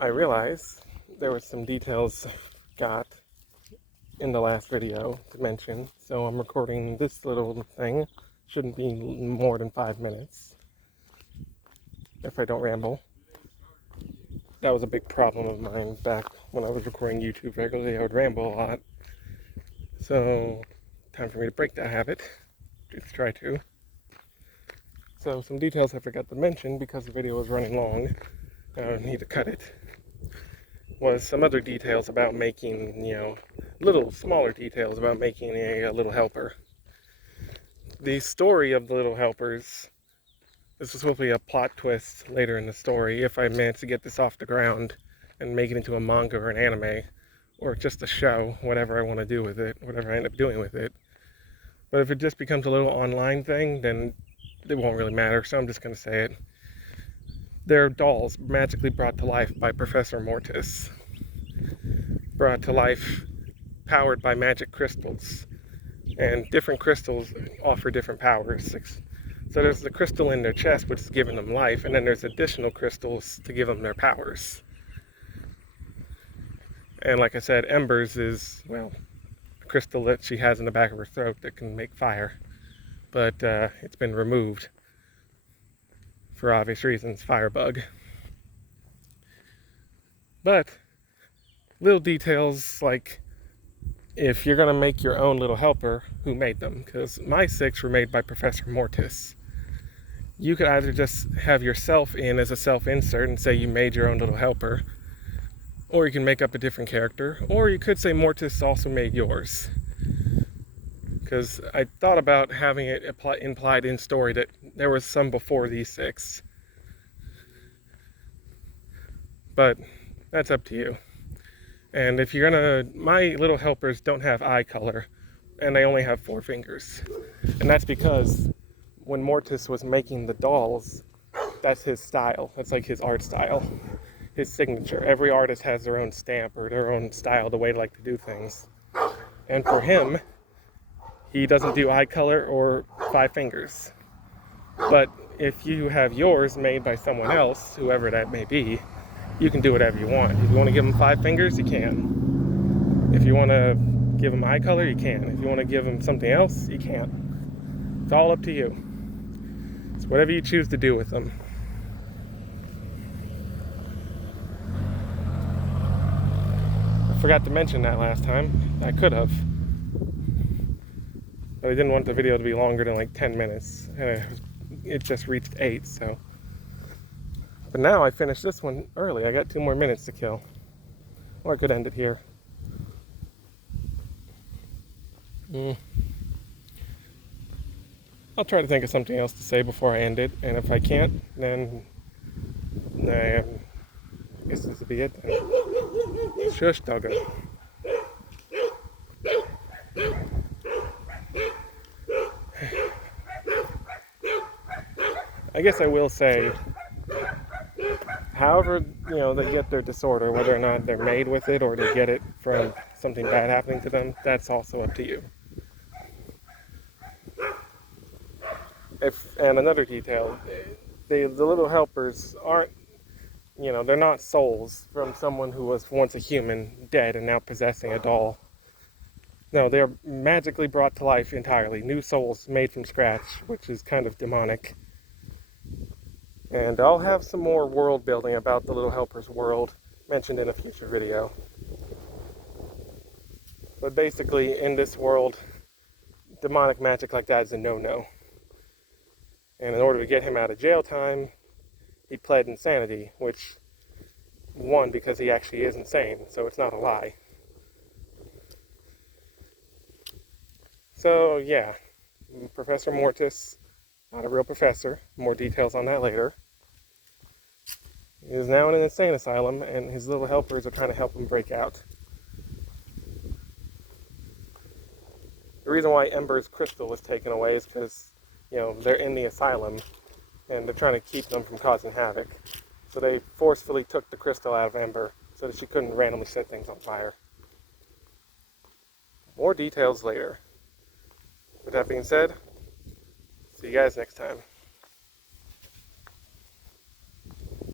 I realized there were some details I got in the last video to mention, so I'm recording this little thing. Shouldn't be more than 5 minutes if I don't ramble. That was a big problem of mine back when I was recording YouTube regularly. I would ramble a lot. So, time for me to break that habit. Let's try to. So, some details I forgot to mention because the video was running long. I need to cut it. Was some other details about making, little smaller details about making a little helper. The story of the little helpers, this was supposed to be a plot twist later in the story if I managed to get this off the ground and make it into a manga or an anime or just a show, whatever I want to do with it, whatever I end up doing with it. But if it just becomes a little online thing, then it won't really matter, so I'm just going to say it. They're dolls magically brought to life by Professor Mortis. Brought to life, powered by magic crystals. And different crystals offer different powers. So there's the crystal in their chest, which is giving them life, and then there's additional crystals to give them their powers. And like I said, Embers is, a crystal that she has in the back of her throat that can make fire. But it's been removed. For obvious reasons, firebug. But little details like if you're gonna make your own little helper, who made them? Because my 6 were made by Professor Mortis. You could either just have yourself in as a self-insert and say you made your own little helper, or you can make up a different character, or you could say Mortis also made yours. Because I thought about having it implied in story that there was some before these 6. But that's up to you. And if you're gonna, my little helpers don't have eye color, and they only have 4 fingers. And that's because when Mortis was making the dolls, that's his style. That's like his art style, his signature. Every artist has their own stamp or their own style, the way they like to do things. And for him, he doesn't do eye color or 5 fingers. But if you have yours made by someone else, whoever that may be, you can do whatever you want. If you want to give them 5 fingers, you can. If you want to give them eye color, you can. If you want to give them something else, you can. It's all up to you. It's whatever you choose to do with them. I forgot to mention that last time. I could have. But I didn't want the video to be longer than like 10 minutes. It just reached 8, so. But now I finished this one early. I got 2 more minutes to kill. Or I could end it here. I'll try to think of something else to say before I end it. And if I can't, then I guess this will be it then. Shush, doggo. I guess I will say, however, they get their disorder, whether or not they're made with it or they get it from something bad happening to them, that's also up to you. And another detail, the little helpers aren't, they're not souls from someone who was once a human, dead, and now possessing a doll. No, they're magically brought to life entirely, new souls made from scratch, which is kind of demonic. And I'll have some more world building about the Little Helpers world mentioned in a future video. But basically, in this world, demonic magic like that is a no-no. And in order to get him out of jail time, he pled insanity, which, one, because he actually is insane, so it's not a lie. So, yeah, Professor Mortis, not a real professor. More details on that later. He is now in an insane asylum, and his little helpers are trying to help him break out. The reason why Ember's crystal was taken away is because, they're in the asylum, and they're trying to keep them from causing havoc. So they forcefully took the crystal out of Ember so that she couldn't randomly set things on fire. More details later. With that being said, see you guys next time.